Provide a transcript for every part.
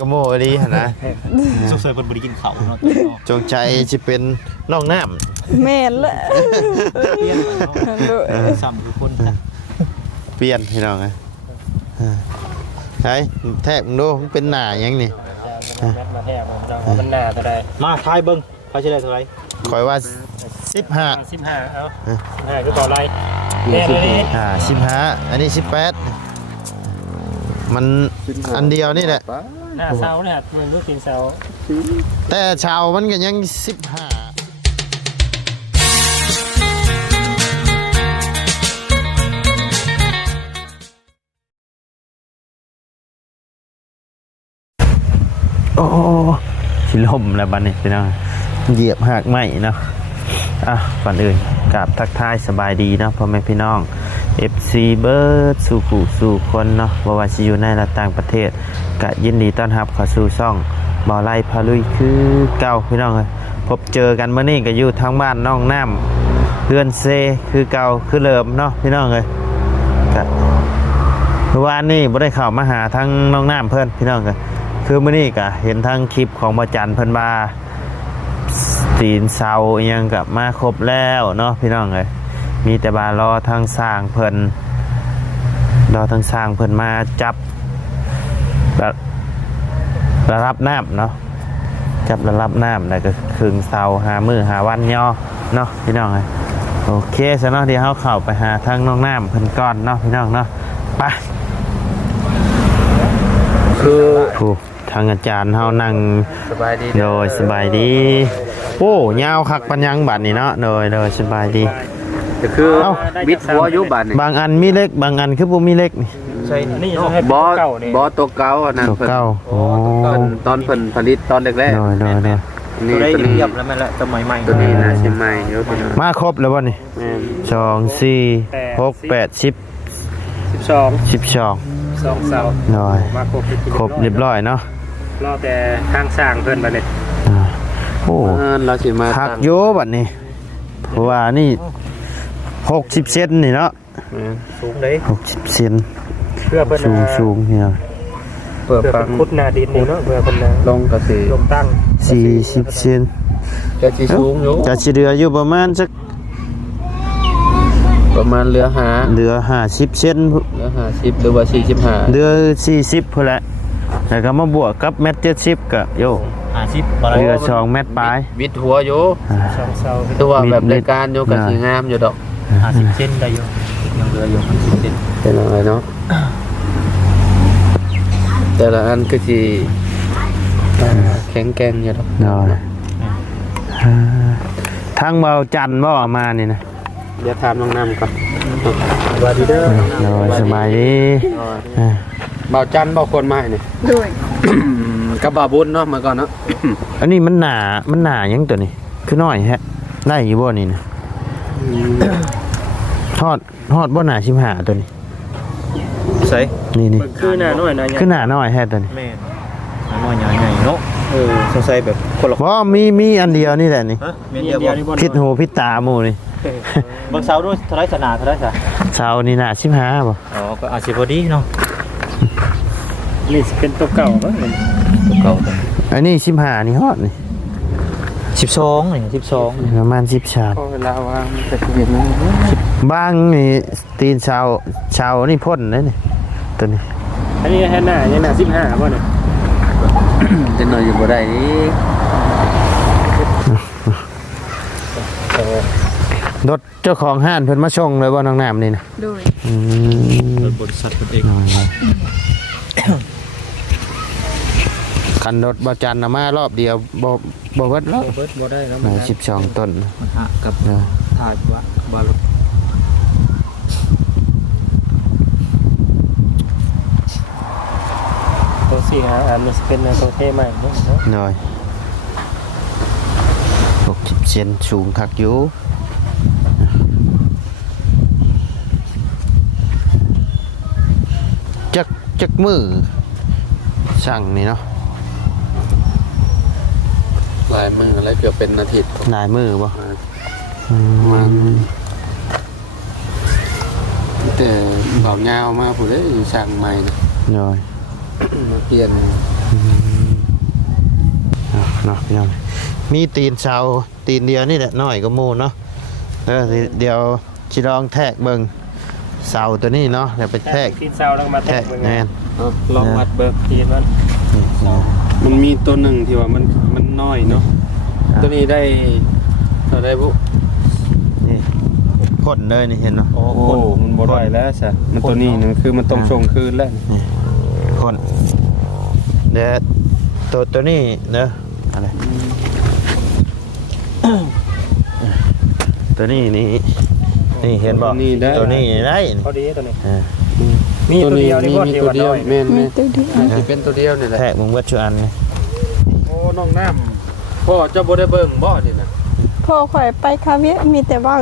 กโมดีนะสุกเสยบนบริกินเขาเนาะจงใจจะเป็นน้องน้แม่นละเปลี่ยนซ้ำคือคนำเปลี่ยนพี่น้องไงไอ้แทบมึงดูมันเป็นหน้ายังนี่มาแทบมันหน้าเท่าไรมาทายเบิ้งใครจะได้เท่าไรคอยว่า15เอา15คือต่อไรแน่เลย15อันนี้18มันอันเดียวนี่แหละหน้าเสาเนี่ยมันรู้กินเสาแต่ชาวมันก็ยัง15โอ้ชิลมแล้วบัดนี้พี่น้องเหยียบหักไหมเนาะก่อนอื่นกราบทักทายสบายดีเนาะพ่อแม่พี่น้อง FC เบิร์ดสู่ผู้สู่คนเนาะบ่ว่าสิอยู่ในและต่างประเทศก็ยินดีต้อนรับเข้าสู่ช่องบ่อไร่พาลุยคือเก่าพี่น้องเอ้ยพบเจอกันมื้อนี้ก็อยู่ทางบ้านน้องน้ำเฮือนเซคือเก่าคือเริ่มเนาะพี่น้องเอ้ยก็เมื่อวานนี้บ่ได้เข้ามาหาทั้งน้องน้ำเพิ่นพี่น้องเอ้ยคือมื้อนี้ก็เห็นทั้งคลิปของบ่จันเพิ่นว่าตีนเสายังกลับมาครบแล้วเนาะพี่น้องเอ้ยมีแต่บารอทางสร้างเพิ่นมาจับระดับน้ำเนาะจับระดับน้ำแล้วก็คึงเสาหามือหาวันย่อเนาะพี่น้องเอ้ยโอเคซะเนาะเดี๋ยวเราเข้าไปหาทางน้องน้ำเพิ่นก่อนเนาะพี่น้องเนาะไปคือทางอาจารย์เฮานั่งสบายดีโดยสบายดีโอ้ยาวคักปัญญังบัดนี่เนาะโดยสบายดีก็คือบิดหัวอยู่บัดนี่บางอันมีเล็กบางอันคือบ่มีเล็กนี่ใช่นี่บอตัวเก่าอันนั้นตัวเก่าโอ้ตอนเพิ่นผลิตตอนแรกๆโดยนี่ได้เรียบแล้วแม่ละสมัยใหม่ตัวนี้นะใช่ไหมมาครบแล้วบ่นี่2 4 6 8 10 12 2เสาน้อยมาครบเรียบร้อยเนาะรอแต่ทางสร้างเพิ่นบัดนี้โอ้เราสิมาหักโยบัดนี้เพราะว่านี่60เซนนี่เนาะสูงเด้60เซนเพื่อเพิ่นสูงเนี่ยเพื่อขุดหน้าดินนี่เนาะเพื่อเพิ่นลงกระสีลงตั้ง40เซนจะสิสูงอยู่จะสิเหลืออยู่ประมาณสักเหลือ50เซนเหลือ50หรือว่า45เหลือ40พุ่นแหละแล้วก็มาบวกกับ1.70 เมตรก็โย50เหลือ2 เมตรปลายบิดหัวอยู่2เสาตัวแบบรายการอยู่ก็สิงามอยู่ดอก50เซนได้อยู่ยังเหลืออยู่50เซนเป็นอะไรเนาะแต่ละอันก็สิแข็งแกร่งอยู่ดอกทางเบาจันบ่มานี่นะเดี๋ยวถามน้องน้ำก่อนสวัสดีเด้อสบายดีเบาจันเบาคนมาเนี่ยด้วยกับบ่าวบุญเนาะมาก่อนเนาะอันนี้มันหนายังตัวนี้คือน้อยฮะได้อยู่บ่นี่นะทอดบ่หนา15ตัวนี้ใส่นี่คือหน้าน้อยนะคือหนาน้อยฮะตัวนี้แม่หน้าน้อยใหญ่เนาะสงสัยแบบคนละบ่มีอันเดียวนี่แหละนี่มีเดียวพิษหูพิษตาหมู่นี่บางเสาด้วยเท่าไรสนาเท่าไรซะเสานี่หนา15บ่ก็อาจสิพอดีเนาะนี่เป็นตัวเก่าป่ะตัวเก่าอันนี้15นี่ฮอดนี่12นี่12ประมาณ13เวลาวางจะเห็นมั้ยบางนี่ตีนเสานี่พ่นเลยนี่ตัวนี้อันนี้แค่หน้ายังหน้า15บ่เนี่ยจะหน่อยอยู่บ่ได้นี่รถเจ้าของห้านเพิ่นมาส่งเลยบ่น้องน้ำนี่นะโดยบริษัทเพิ่นเองคันรถบ่จันมารอบเดียวบ่เบิดแล้วบ่ได้แล้ว12ต้นมันหากับถ่ายว่าบ่รถตัว4หาอันนี้เป็นตัวเท่ใหม่เนาะน้อย60เซนสูงคักอยู่จักมือสั่งนี่เนาะลายมืออะไรเกือบเป็นอาทิตย์ลายมือบ่มันแต่เบาเงามาผู้ใดสั่งใหม่นะน้อยมาเปลี่ยน พี่น้องมีตีนเสาตีนเดียวนี่แหละน้อยก็โมเนาะเดี๋ยวสิลองแทกเบิ่งเสาตัวนี้เนาะเดี๋ยวไปแทก ตีนเสาแล้วก็มาแทก แม่น ลองมัดเบิกตีนมันมีตัวหนึ่งที่ว่ามันน้อยเนาะตัวนี้ได้เท่าได้บุ นี่พ่นเลยนี่เห็นเนาะ โอ้มันบ่ได้แล้วซะมันตัวนี้นึงคือมันต้องชงคืนแล้ว พ่นเดี๋ยวตัวนี้เนอะอะไรตัวนี้นี่เห็นบ่ตัวนี้ได้ พอดีตัวนี้ มีตัวเดียวนี่มีตัวเดียวแม่น มีตัวเดียว สิเป็นตัวเดียวนี่แหละ แทกมึงวัดชอันนี่ โอ้น้องน้ำพ่อเจ้าบ่ได้เบิ่งบ่นี่น่ะ พ่อข่อยไปคาเวียมีแต่ว่า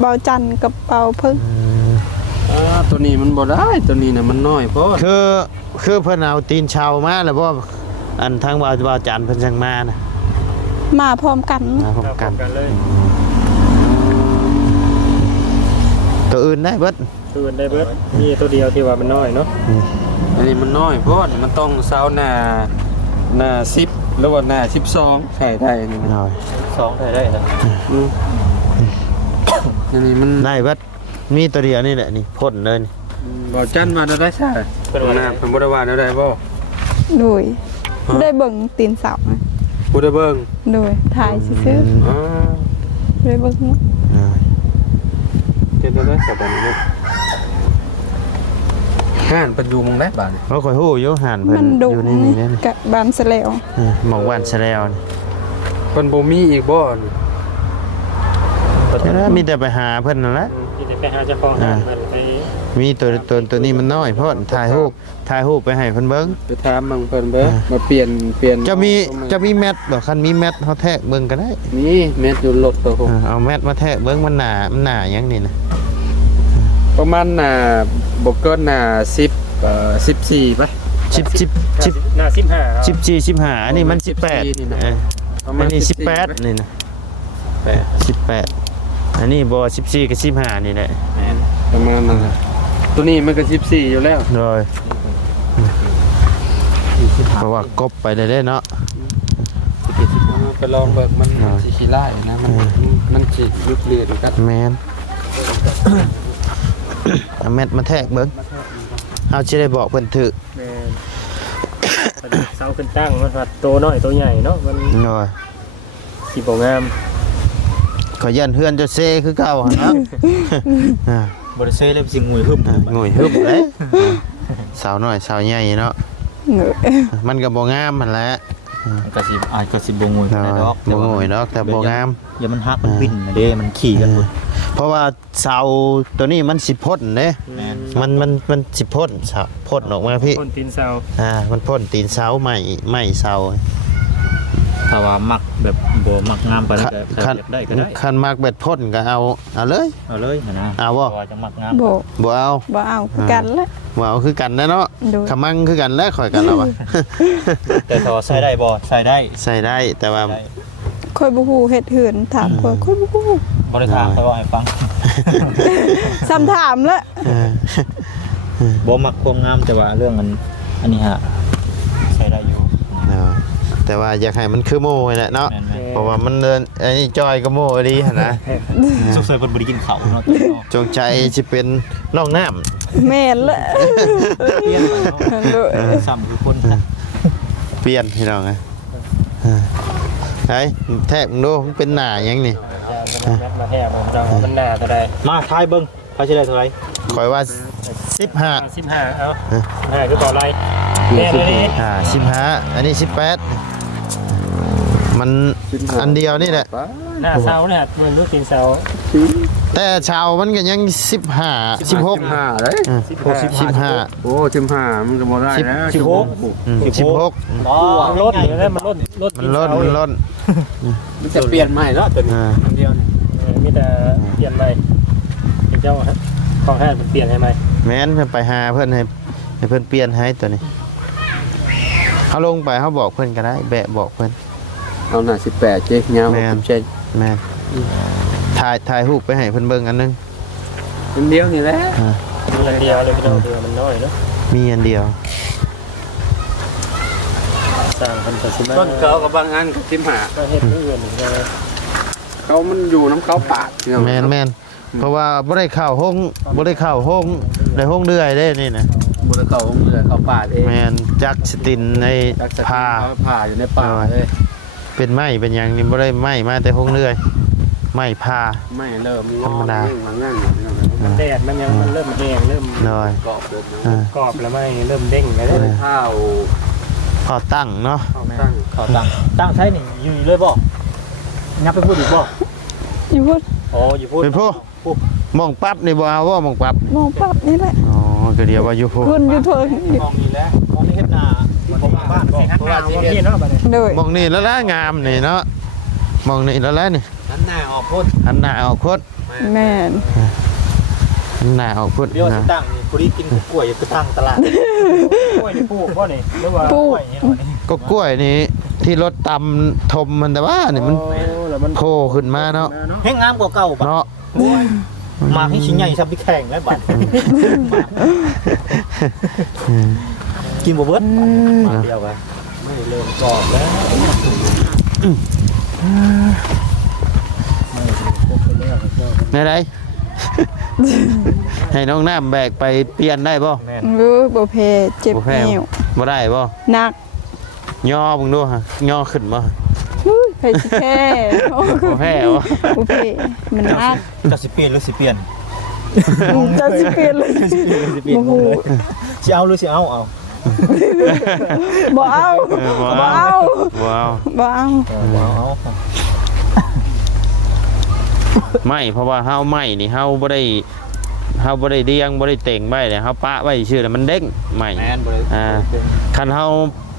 เบาจันทร์กับเบาเพิ่ง ตัวนี้มันบ่ได้ตัวนี้น่ะมันน้อยพอ คือเพิ่นเอาตีนชาวมาแล้วบ่อันทางบ่าวจันเพิ่นสั่งมานะ มาพร้อมกัน มาพร้อมกัน เลย ตัวอื่นได้เบิด ตื่นได้เบิดมีตัวเดียวที่ว่ามันน้อยเนาะ อันนี้มันน้อยพอมันต้องเซาหน้า10หรือว่าหน้า12ใช่ได้นี่ หน่อย 2ได้นะ อันนี้มัน ได้เบิดมีตัวเดียวนี่แหละนี่พ่นเลยนี่ บ่จันมาได้ซะเพิ่นว่าเพิ่นบ่ได้ว่าได้บ่ โดยได้เบิ่งตีนเสา บ่ได้เบิ่ง โดยถ่ายซื้อ อ๋อ ๆได้เบิ่ง เฮ็ดได้ซะบัดนี้ห่านเพิ่นอยู่หม่องใดบาดนี้ เราค่อยฮู้อยู่ห่านเพิ่ มัน นดุ อยู่นี่นี่ กับบานเสลว หมองว่านซะแล้วนี่ เพิ่นบ่มีอีกบ่นี่ แล้วมีแต่ไปหาเพิ่นนั่นแหละ ที่จะไปหาเจ้าของร้านมันไป มีตัวนี้มันน้อยเพราะถ่ายรูปไปให้เพิ่นเบิ่ง ไปถามเบิ่งเพิ่นเบิ่งมาเปลี่ยน จะมีแมทบ่คันมีแมทเฮาแทกเบิ่งก็ได้ นี่เม็ดอยู่รถตัวผม เอาแมทมาแทกเบิ่งมันหนาหยังนี่นะ ประมาณบ่เกิน14ป่ะ 10 หน้า15 14 15อันนี้มัน18 นี่นะ อันนี้18นี่นะ18อันนี้บ่14กับ15นี่แหละ ประมาณนั้นแหละตัวนี้มันก็14อยู่แล้ว โดยเพราะว่ากบไปได้เนาะ ไปลองเบิกมันสิขี้ไล่นะมันสิลึกเลือดกัน แมนเอาแมทมาแทกเบิ่งเฮาสิได้บอกเพิ่นถือ แม่เสาขึ้นตั้งมันว่าโตน้อยตัวใหญ่เนาะมัน โดย สิบ่งาม ขอยันเฮือนจะเซคือเก่าหั่นเนาะ บ่ได้เซ่เลยสิงวยหึบ งวยฮึบเลยสาวน้อยสาวใหญ่เนาะ เงย มันก็บ่งามหั่นแหละ ก็สิอาจก็สิบ่งวย เนาะ ได้ดอก บ่งวยดอกแต่บ่งาม อย่ามันฮักมันปิ้นนะเด้มันขี่กันหมด เพราะว่าเสาตัวนี้มันสิพ่นเด้ แม่น มันสิพ่นเสาพ่นออกมาพี่ คนตีนเสา มันพ่นตีนเสาใหม่เสา ถ้าว่ามักแบบบ่มักงามปานนั้นก็ คัน เก็บได้ก็ได้ คันมักเบ็ดพ่นก็เอาเลย เอาเลยนะ เอาบ่ ว่าจะมักงาม โบ บ่เอา บ่เอาคือกันละ บ่เอาคือกันนะเนาะ โดย ขมังคือกันแล้วข่อยกันแล้วอะ แต่ถ้าว่าใส่ได้บ่ใส่ได้ ใส่ได้แต่ว่า ได้ ค่อยบ่ฮู้เฮ็ดเหือนถามค่อยบ่ฮู้ บ่ได้ถามแต่ว่าให้ฟัง ซ้ำถามละ เออ บ่มักความงามแต่ว่าเรื่องอันนี้ฮะใส่ได้อยู่ เนาะแต่ว่าอยากให้มันคือโม่นี่แหละเนาะ แม่น เพราะว่ามันเดินไอ้นี่จอยก็โม่ดีหั่นนะ ๆสุกเสยเพิ่นบ่ได้กินข้าวเนาะ จงใจสิเป็นน้องน้ำ แม่นละโดย ซ้ำคือคนนะ เปลี่ยนพี่น้องไงไอ้แทบมึงดูมันเป็นหน้าหยังนี่ มาแทบมันหน้าเท่าใด มาทายเบิ่งใครสิได้เท่าไหร่ ข่อยว่า15 15เอา5คือบ่ไรแน่เลย 15อันนี้18มันอันเดียวนี่แหละ หน้าเสาเนี่ยเมืองลูกตีนเสา แต่ชาวมันก็ยัง15 16 15เลย 15 โอ้15มันก็บ่ได้นะ 16 มันลดอยู่แล้วมันลด มันล้น มันจะเปลี่ยนใหม่เนาะตัวนี้อันเดียวนี่ มีแต่เปลี่ยนใหม่เป็นเจ้าของห้างเปลี่ยนให้ใหม่ แม่นเพิ่นไปหาเพิ่นให้เพิ่นเปลี่ยนให้ตัวนี้เขาลงไปเขาบอกเพิ่นก็ได้แบะบอกเพิ่น เอาหน้า18เจ๊ยาว แม่น เช่น แม่นถ่ายรูปไปให้เพิ่นเบิ่งอันนึง อันเดียวนี่แหละ มีอันเดียวเลยพี่น้องเดียวมันน้อยเนาะ มีอันเดียว เ สร้างคนสิมา ต้นเกากับบางอันก็ทิมหา ก็เฮ็ดเอื่นอีกเลย เขามันอยู่น้ำเขาปาด แม่นเพราะว่าบ่ได้เข้าห้องในห้องเดือยได้นี่นะ บุรเขาเรือเขาปาดเอง แม่นจักสตินใน จากส ผ้า เขาผ่าอยู่ในป่าเลย เป็นไม้เป็นหยังนี่บ่ได้ไม้มาแต่ห้องเดือยไม้ผ้า ไม่เริ่มง ธรรมดา มันนั่ง แดดมันยังมันเริ่มแห้งเริ่ม น้อย กรอบเดิม อ่าก รอบแล้วไม่เริ่มเด้งแล้ว เลยข้าว พอตั้งเนาะ ข้าวตั้ง เขาตั้งใช้นี่อยู่เลยบ่งับไปพูดอีกบ่ อยู่พูด อ๋ออยู่พูด เป็นผู้มองปั๊บนี่บ่เอาว่ามองปั๊บ มองปั๊บนี่แหละ อ๋อก็เดียวว่าอยู่ผู้ คุณอยู่เถิง มองนี่แหละมองนี่เฮ็ดนาผมบ้านสิฮักนาบ่พี่เนาะบัดนี้ โดย มองนี่แล้วละงามนี่เนาะมองนี่แล้วละนี่ นั้นหน้าออกโคตร หันหน้าออกโคตร แม่น หันหน้าออกโคตร เดี๋ยวสิ นะ ตั้งนี่ผู้ที่กินกล้วยอยู่ทางตลาดกล้วยนี่ปลูกบ่นี่หรือว่ากล้วยนี่เนาะนี่ ก็กล้วยนี่ที่รถตำทมมันแต่ว่านี่มัน แล้วมัน โผล่ขึ้นมาเนาะ แห้งงามกว่าเก่าปะ เนาะ มาให้ชิ้นใหญ่ซับพี่แข่งแล้วบัดกินบ่เบิดมาเดียวกันไม่เริ่มกรอบแล้วไหนไร ให้น้องน้ำแบกไปเปลี่ยนได้บ่ รู้บ่เพเจ็บ บ่แพ้ นิ้ว บ่ได้บ่ หนัก ย่อมึงดูฮะย่อขึ้นบ่ อุ้ยเพสิแพ้โอ้ บ่แพ้บ่ บ่เพมันหนัก จะสิเปลี่ยนหรือสิเปลี่ยน จะสิเปลี่ยนเลย สิเปลี่ยนงงเลยสิเอาหรือสิเอาเอา บ่เอา บ่ บ่ เอา เอา บ่เอา บ่เอา เอา ไม่เพราะว่าเฮาไม่นี่เฮาบ่ได้เลี้ยงบ่ได้แต่งไว้เลยเฮาปะไว้ชื่อแล้วมันเด้งไม่ แมนบ่เลย คันเฮา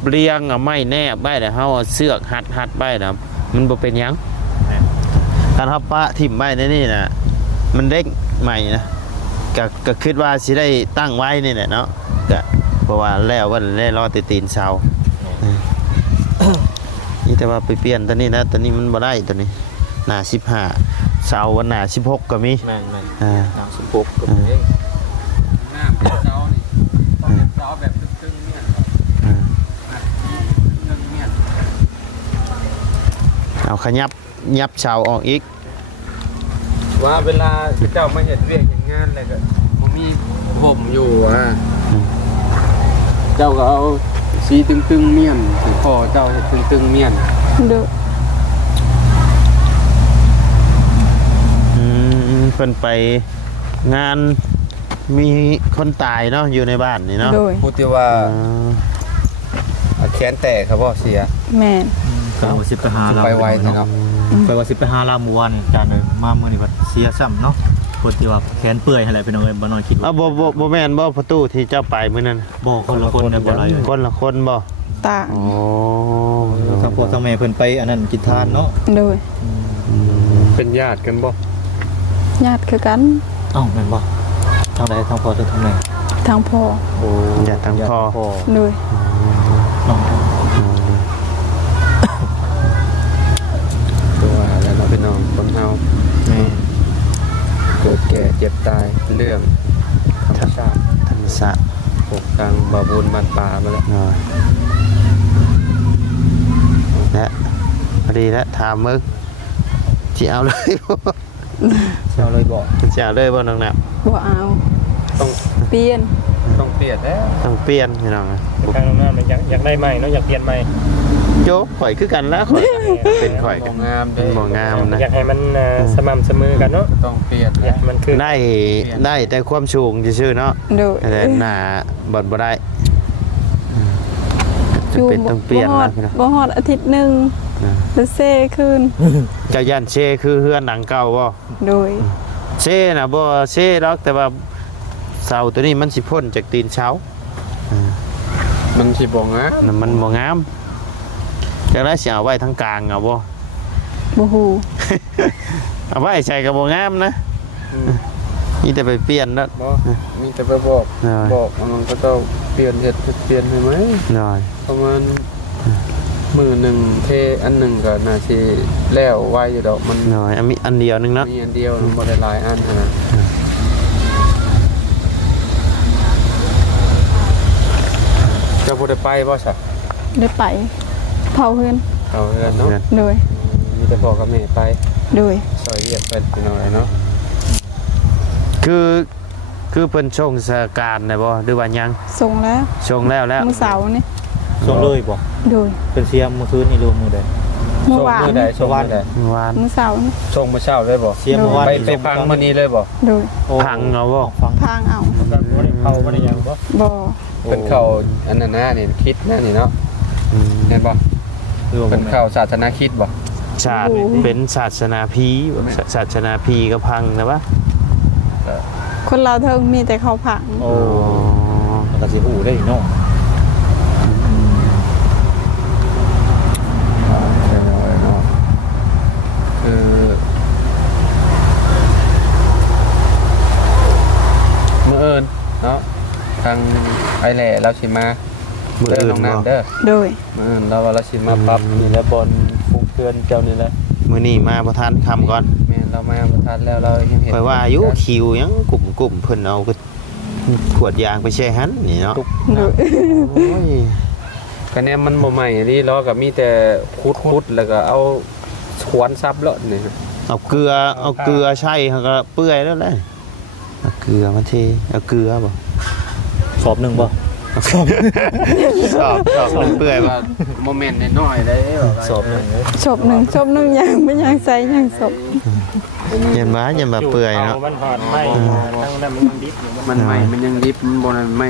เลี้ยงเอาไม้แนบไว้แล้วเฮาเอาเสือกหัดไว้นะมันบ่เป็นหยังคันเฮาปะทิ่มไว้ในนี่น่ะมันเด้งใหม่นะก็คิดว่าสิได้ตั้งไว้นี่แหละเนาะก็เพราะว่าแล้วว่าได้รอแต่ตีนเสานี่แต่ว่าไปเปลี่ยนตัวนี้นะตัวนี้มันบ่ได้ตัวนี้หน้า15เสาวันหน้า16ก็มี แมน อ่า น้ำสุกกับเอง หน้าเป็นเจ้านี่ต้องเป็นเจ้าแบบตึงๆเนี่ยตึงๆเนี่ย เอาขยับเสาออกอีก ว่าเวลาเจ้ามาเห็นเวียกเห็นงานอะไรก็มันมีผมอยู่เจ้าก็เอาสีตึงๆเมียนถึงคอเจ้าเห็นตึงๆเมียน ดู เพิ่นไปงานมีคนตายเนาะอยู่ในบ้านนี่เนาะ โดย พูดที่ว่าแขนแตกครับพ่อเสีย แม่น ก็เอาสิไปหาเรา ไปไวเนาะ ไปว่าสิไปหาลามัวนี่จานเลยมาเมื่อนี่บัดเสียซ้ำเนาะคนที่ว่าแขนเปื่อยอะไรไปหน่อยบ่น้อยคิด เอาบ่แม่นบ่ประตูที่เจ้าไปมื้อนั้น บ่คนละคนได้บ่ไร คนละคนบ่ ต่าง โอ้ ทางพ่อทางแม่เพิ่นไปอันนั้นกินทานเนาะ โดย เป็นญาติกันบ่ ญาติคือกัน เอ้าแม่นบ่ทางใดทางพ่อหรือทางแม่ ทางพ่อ โอ้ อย่าทางพ่อ โดย น้อง ตัวแล้วเราเป็นน้องคนเฮา แม่ เกิดแก่เจ็บตายเรื่องธรรมชาติ ธรรมศาสตร์ ปกตังบาบูนมันป่ามาแล้ว เนาะและพอดีแล้วถามมึงสิเอาเลยบ่ เช้าเลยบ่ สิเอาเลยบ่น้องน่ะ บ่เอา ต้อง เปลี่ยน ต้องเปลี่ยนแล้ว ต้องเปลี่ยนพี่น้องนะ ทางน้ำมันอยากได้ใหม่เนาะอยากเปลี่ยนใหม่ โจ๊กข่อยคือกันแล้วข่อยเป็นข่อย ม กั อน งงามเด้ มองงามนะ อยากให้มันสม่ำเสมอกันเนาะ ต้องเปลี่ยน อยากให้มันคือ ได้แต่ความสูงซื่อๆเนาะ โดย แต่หน้าบ่ได้จะเป็นต้องเปลี่ยน บ่ฮอ นะ ด พี่น้อง บ่ฮอดอาทิตย์หนึงแล้วเซคืน เจ้าย่านเช่คือเฮือนหลังเก่าบ่ โดย เช่น่ะบ่เช่หรอกแต่ว่าเสาตัวนี้มันสิพ้นจากตีนเสา มันสิบ่งะ น่ะมันบ่งามจักได้สิเอาไว้ทั้งกลางเอาบ่ บ่ฮู้ เอาไว้ใส่ก็บ่งามนะนี่แต่ไปเปลี่ยนแล้ว บ่มีแต่ไปบอก ได้ บอกมันก็ต้องเปลี่ยนเฮ็ดเปลี่ยนให้ไหม หน่อย ประมาณมือหนึ่งเทอันหนึ่งก็น่าสิแล้วไวอยู่ดอกมัน หน่อยมีอันเดียวนึงเนาะ มีอันเดียวมันบ่ได้หลายอันนะเจ้าบ่ได้ไปบ่ซะ ได้ไป ไ เผาเฮือน เอาเฮือนเนาะ โดย มีแต่พ่อกับแม่ไป โดย ซอยเรียกไปพี่น้องเนาะ คือเพิ่นชงสถานการณ์ได้บ่หรือว่ายัง ส่งแล้ว ชงแล้ว มื้อเสาร์นี่ ส่งเลยบ่ โดย เป็นเสียมื้อคืนนี่รวมมื้อใด เมื่อวาน ส่งมื้อใดส่งมื้อใด เมื่อวาน มื้อเสาร์นี่ ส่งมื้อเช้าเลยบ่ เสียเมื่อวาน ไปพังมื้อนี้เลยบ่ โดย พังเอาบ่ ฟัง พางเอา บ่ได้เข้าบ่ได้หยังบ่ บ่ เพิ่นเข้าอันนั้นนะนี่คิดนะนี่เนาะ อืม เห็นบ่ รวม เพิ่นเข้าศาสนาคริดบ่ ชาติเป็นศาสนาพีศาสนาพีก็พังนะวะ คนเราวเทิงมีแต่เขาพัง โอ้มันก็สิฮู้ได้เนาะ คือมื้ออื่นเนาะทางไอ้แหล่เราสิมา มื้อ เด้อ อื่น น้อง บ่ น้ำเด้อ โดย มื้ออื่นเราสิมาปรับนี่แหละบอลฟุกเพื่อนเจ้านี่แหละ มื้อนี้มาบ่ทันค่ำก่อน แม่นเรามาบ่ทันแล้วเรายังเห็น ข่อยว่าอายุคิวยังกลุ่มเพิ่นเอาก็ขวดยางไปแช่หันนี่เนาะ โดย โอ้ย คะแนนมันบ่ใหม่นี่ล้อก็มีแต่คุดแล้วก็เอาขวานซับแล้วนี่ เอาเกลือใช่เขาก็เปื่อยแล้วแหละเอาเกลือมาเทเอาเกลือบ่ สอบหนึงบ่ ชอบมันเปื่อยบ่ ว่าโมเมนต์น้อยๆได้ สอบหนึง ศพหนึ่งยังไม่ยังใส่ยังศพ อย่ามาเปื่อยเนาะ มันหอดไม่ตั้งแต่มันดิบอยู่ มันใหม่มันยังดิบมันบ่ได้ไม่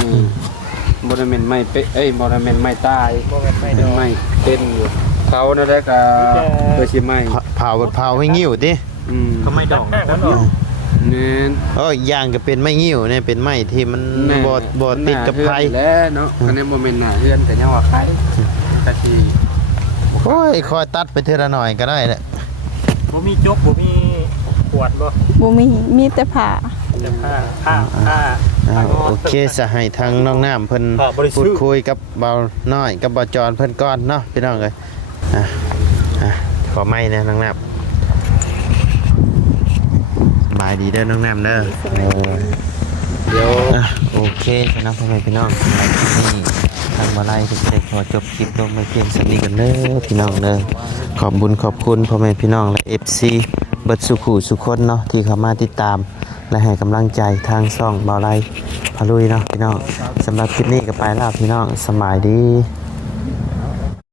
บ่ได้แม่นไม่เป๊ะบ่ได้แม่นไม่ตาย ไม่ เป็นไม่เป็นอยู่เขานั่นแหละก็เพื่อสิไหม่ เผาให้งิ้วติ ก็ไม่ดอกนะ เน้น ย่างก็เป็นไม้งิ้วเนี่ยเป็นไม้ที่มันบ่ติดกับไผ แล้วเนาะอันนี้บ่แม่นหน้าเฮือนแต่ยังว่าใครก็สิ โอ้ยคอยตัดไปเทื่อละหน่อยก็ได้แหละ บ่มีจกบ่มีขวดบ่ บ่มีแต่ผ้า แต่ผ้า โอเคสหายทางน้องน้ำเพิ่นพูดคุยกับเบาน้อยกับเบาจรเพิ่นก่อนเนาะพี่น้องเอ้ยขอไม้นะน้องน้ำสบายดีเด้อน้องน้ำเด้อ เดี๋ยว โอเคนะพ่อแม่พี่น้องนี่ทางมาไล่ถึงจะขอจบคลิปลงมาเพียงสักนิดกันเด้อพี่น้องเด้อขอบบุญขอบคุณพ่อแม่พี่น้องและ FC เบิดสุขุสุคนเนาะที่เข้ามาติดตามและให้กำลังใจทางช่องเบาไล่พาลุยเนาะพี่น้องสำหรับคลิปนี้ก็ไปแล้วพี่น้องสบายดี